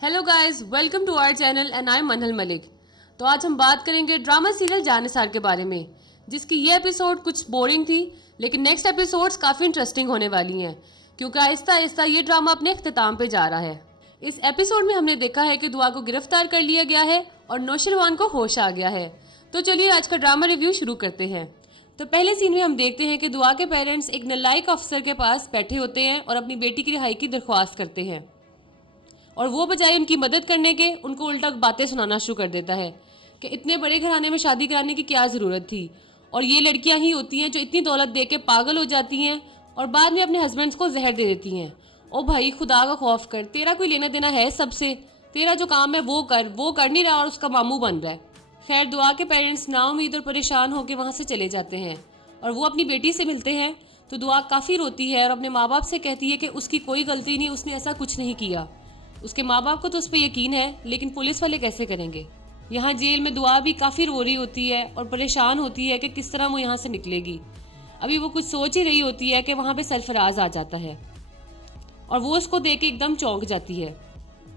Hello guys, welcome to our channel and I am Manhal Malik. तो आज हम बात करेंगे ड्रामा सीरियल जानिसार के बारे में, जिसकी ये एपिसोड कुछ बोरिंग थी, लेकिन नेक्स्ट एपिसोड्स काफ़ी इंटरेस्टिंग होने वाली हैं, क्योंकि आहिस्ता आहिस्ता ये ड्रामा अपने अख्ताम पे जा रहा है। इस एपिसोड में हमने देखा है कि दुआ को गिरफ्तार कर लिया गया है और नौशरवान को होश आ गया है। तो चलिए आज का ड्रामा रिव्यू शुरू करते हैं। तो पहले सीन में हम देखते हैं कि दुआ के पेरेंट्स एक नालायक ऑफिसर के पास बैठे होते हैं और अपनी बेटी की रिहाई की दरख्वास्त करते हैं, और वो बजाय उनकी मदद करने के उनको उल्टा बातें सुनाना शुरू कर देता है कि इतने बड़े घराने में शादी कराने की क्या ज़रूरत थी, और ये लड़कियां ही होती हैं जो इतनी दौलत दे के पागल हो जाती हैं और बाद में अपने हस्बैंड्स को जहर दे देती हैं। ओ भाई, खुदा का खौफ कर, तेरा कोई लेना देना है सबसे? तेरा जो काम है वो कर नहीं रहा और उसका मामू बन रहा है। खैर, दुआ के पेरेंट्स नाउम्मीद और परेशान होकर वहाँ से चले जाते हैं और वो अपनी बेटी से मिलते हैं। तो दुआ काफ़ी रोती है और अपने माँ बाप से कहती है कि उसकी कोई गलती नहीं, उसने ऐसा कुछ नहीं किया। उसके माँ बाप को तो उस पर यकीन है, लेकिन पुलिस वाले कैसे करेंगे। यहाँ जेल में दुआ भी काफ़ी रो रही होती है और परेशान होती है कि किस तरह वो यहाँ से निकलेगी। अभी वो कुछ सोच ही रही होती है कि वहाँ पे सरफराज आ जाता है और वो उसको देख के एकदम चौंक जाती है।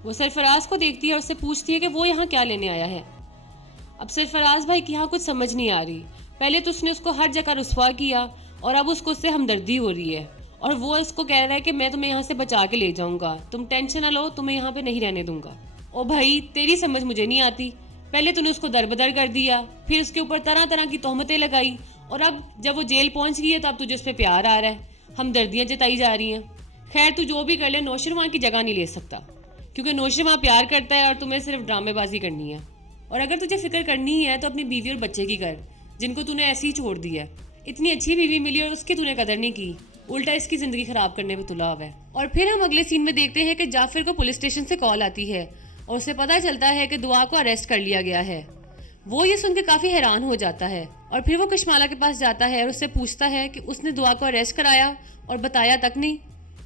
वो सरफराज को देखती है और उससे पूछती है कि वो यहाँ क्या लेने आया है। अब सरफराज भाई की यहाँ कुछ समझ नहीं आ रही। पहले तो उसने उसको हर जगह रुस्वा किया और अब उसको उससे हमदर्दी हो रही है, और वो इसको कह रहा है कि मैं तुम्हें यहाँ से बचा के ले जाऊंगा, तुम टेंशन ना लो, तुम्हें यहाँ पे नहीं रहने दूंगा। ओ भाई, तेरी समझ मुझे नहीं आती। पहले तूने उसको दरबदर कर दिया, फिर उसके ऊपर तरह तरह की तोहमतें लगाई, और अब जब वो जेल पहुंच गई है तो अब तुझे उस पर प्यार आ रहा है, हमदर्दियाँ जताई जा रही हैं। खैर, तू जो भी कर ले, नौशरवां की जगह नहीं ले सकता, क्योंकि नौशरवां प्यार करता है और तुम्हें सिर्फ ड्रामेबाजी करनी है। और अगर तुझे फिक्र करनी ही है तो अपनी बीवी और बच्चे की कर, जिनको तूने ऐसे ही छोड़ दिया। इतनी अच्छी बीवी मिली और उसकी तूने कदर नहीं की, उल्टा इसकी जिंदगी खराब करने में तुला हुआ है। और फिर हम अगले सीन में देखते हैं कि जाफिर को पुलिस स्टेशन से कॉल आती है और उसे पता चलता है कि दुआ को अरेस्ट कर लिया गया है। वो ये सुन के काफी हैरान हो जाता है और फिर वो कशमाला के पास जाता है और उससे पूछता है कि उसने दुआ को अरेस्ट कराया और बताया तक नहीं,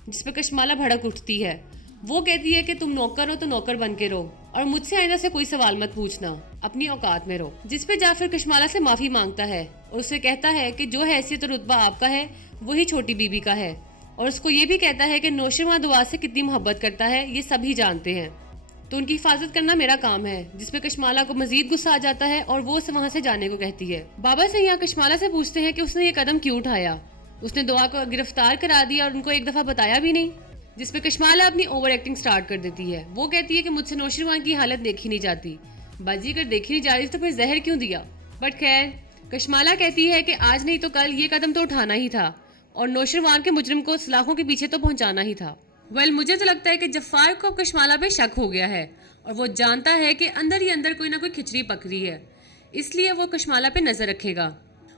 जिस पे कशमाला भड़क उठती है। वो कहती है कि तुम नौकर हो तो नौकर बन के रहो और मुझसे आइंदा से कोई सवाल मत पूछना, अपनी औकात में रहो। जिस पे जाफिर कशमाला से माफी मांगता है और उससे कहता है कि जो हैसियत और रुतबा आपका है वही छोटी बीबी का है, और उसको ये भी कहता है कि नौशरवां दुआ से कितनी मोहब्बत करता है ये सभी जानते हैं, तो उनकी हिफाजत करना मेरा काम है। जिसपे कशमाला को मजीद गुस्सा आ जाता है और वो उसे वहाँ से जाने को कहती है। बाबा से यहाँ कशमाला से पूछते हैं कि उसने ये कदम क्यों उठाया। उसने दुआ को गिरफ्तार करा दिया और उनको एक दफा बताया भी नहीं, जिसपे कशमाला अपनी ओवर एक्टिंग स्टार्ट कर देती है। वो कहती है कि मुझसे नौशरवां की हालत देखी नहीं जाती, बाजी अगर देखी नहीं जा रही तो फिर जहर क्यों दिया। बट खैर, कशमाला कहती है कि आज नहीं तो कल ये कदम तो उठाना ही था और नौशरवान के मुजरिम को सलाखों के पीछे तो पहुंचाना ही था। मुझे तो लगता है कि जफ़ार को कशमाला पे शक हो गया है और वो जानता है कि अंदर ही अंदर कोई ना कोई खिचड़ी पक रही है, इसलिए वो कशमाला पे नजर रखेगा।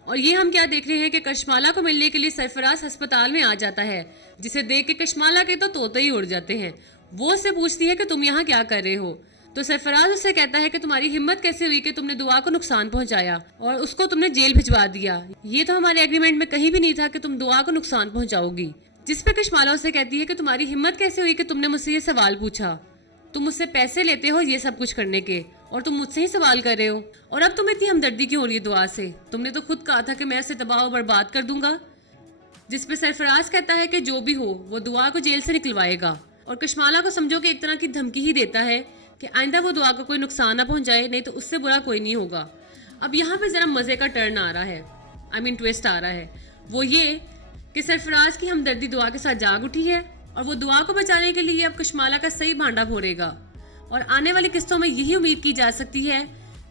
और ये हम क्या देख रहे हैं कि कशमाला को मिलने के लिए सरफराज अस्पताल में आ जाता है, जिसे देख के कशमाला के तो तोते ही उड़ जाते हैं। वो उससे पूछती है कि तुम यहाँ क्या कर रहे हो, तो सरफराज उससे कहता है कि तुम्हारी हिम्मत कैसे हुई कि तुमने दुआ को नुकसान पहुंचाया और उसको तुमने जेल भिजवा दिया। ये तो हमारे एग्रीमेंट में कहीं भी नहीं था कि तुम दुआ को नुकसान पहुंचाओगी। जिस पे कशमाला उससे कहती है कि तुम्हारी हिम्मत कैसे हुई कि तुमने मुझसे ये सवाल पूछा, तुम मुझसे पैसे लेते हो ये सब कुछ करने के और तुम मुझसे ही सवाल कर रहे हो, और अब तुम्हें इतनी हमदर्दी क्यों हो रही है दुआ से? तुमने तो खुद कहा था कि मैं उसे तबाह और बर्बाद कर दूंगा। जिस पे सरफराज कहता है कि जो भी हो वो दुआ को जेल से निकलवाएगा, और कशमाला को समझो कि एक तरह की धमकी ही देता है कि आइंदा वो दुआ को कोई नुकसान ना पहुंचाए, नहीं तो उससे बुरा कोई नहीं होगा। अब यहाँ पे जरा मजे का टर्न आ रहा है, ट्विस्ट आ रहा है। वो ये कि सरफराज की हमदर्दी दुआ के साथ जाग उठी है और वो दुआ को बचाने के लिए अब कशमाला का सही भांडा फोड़ेगा, और आने वाली किस्तों में यही उम्मीद की जा सकती है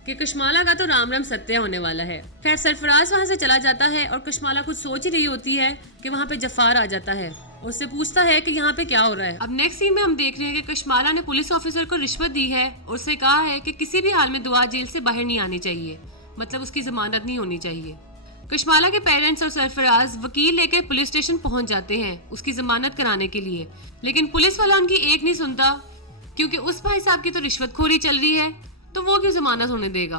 कि कशमाला का तो राम राम सत्य होने वाला है। खैर, सरफराज वहां से चला जाता है और कशमाला कुछ सोच ही रही होती है कि वहां पे जफार आ जाता है और उससे पूछता है कि यहाँ पे क्या हो रहा है। अब नेक्स्ट सीन में हम देख रहे हैं कि कशमाला ने पुलिस ऑफिसर को रिश्वत दी है और उससे कहा है कि किसी भी हाल में दुआ जेल से बाहर नहीं आनी चाहिए, मतलब उसकी जमानत नहीं होनी चाहिए। कशमाला के पेरेंट्स और सरफराज वकील लेकर पुलिस स्टेशन पहुंच जाते हैं उसकी जमानत कराने के लिए, लेकिन पुलिस वाला उनकी एक नहीं सुनता, क्योंकि उस भाई साहब की तो रिश्वतखोरी चल रही है, तो वो क्यों जमानत होने देगा।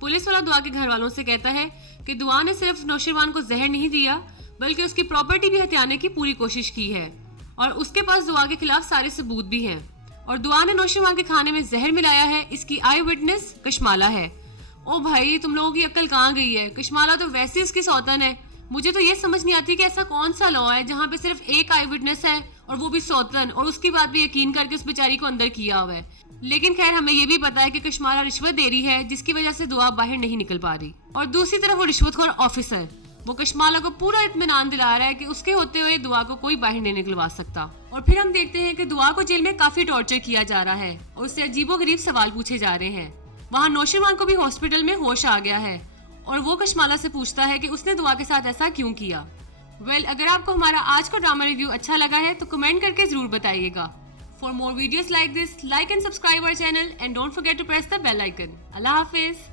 पुलिस वाला दुआ के घर वालों से कहता है कि दुआ ने सिर्फ नौशरवान को जहर नहीं दिया, बल्कि उसकी प्रॉपर्टी भी हथियाने की पूरी कोशिश की है, और उसके पास दुआ के खिलाफ सारे सबूत भी हैं, और दुआ ने नौशरवान के खाने में जहर मिलाया है, इसकी आई विटनेस कशमाला है। ओ भाई, तुम लोगों की अक्ल कहाँ गई है? कशमाला तो वैसे इसकी सौतन है। मुझे तो ये समझ नहीं आती कि ऐसा कौन सा लॉ है जहाँ पे सिर्फ एक आई विटनेस है اور وہ بھی سوتن, اور اس کی بات بھی یقین کر کے اس بیچاری کو اندر کیا ہوا ہے. لیکن خیر ہمیں یہ بھی پتا ہے کہ کشمالہ رشوت دے رہی ہے جس کی وجہ سے دعا باہر نہیں نکل پا رہی. اور دوسری طرف وہ رشوت خور آفیسر, وہ کشمالہ کو پورا اطمینان دلا رہا ہے کہ اس کے ہوتے ہوئے دعا کو کوئی باہر نہیں نکلوا سکتا. اور پھر ہم دیکھتے ہیں کہ دعا کو جیل میں کافی ٹارچر کیا جا رہا ہے اور اس سے عجیب و غریب سوال پوچھے جا رہے ہیں. وہاں نوشروان کو بھی ہاسپٹل میں ہوش آ گیا ہے اور وہ کشمالہ سے پوچھتا ہے کہ اس نے دعا کے ساتھ ایسا کیوں کیا. اگر آپ کو ہمارا آج کا ڈرامہ ریویو اچھا لگا ہے تو کمنٹ کر کے ضرور بتائیے گا. For more videos like this, like and subscribe our channel and don't forget to press the bell icon. Allah Hafiz.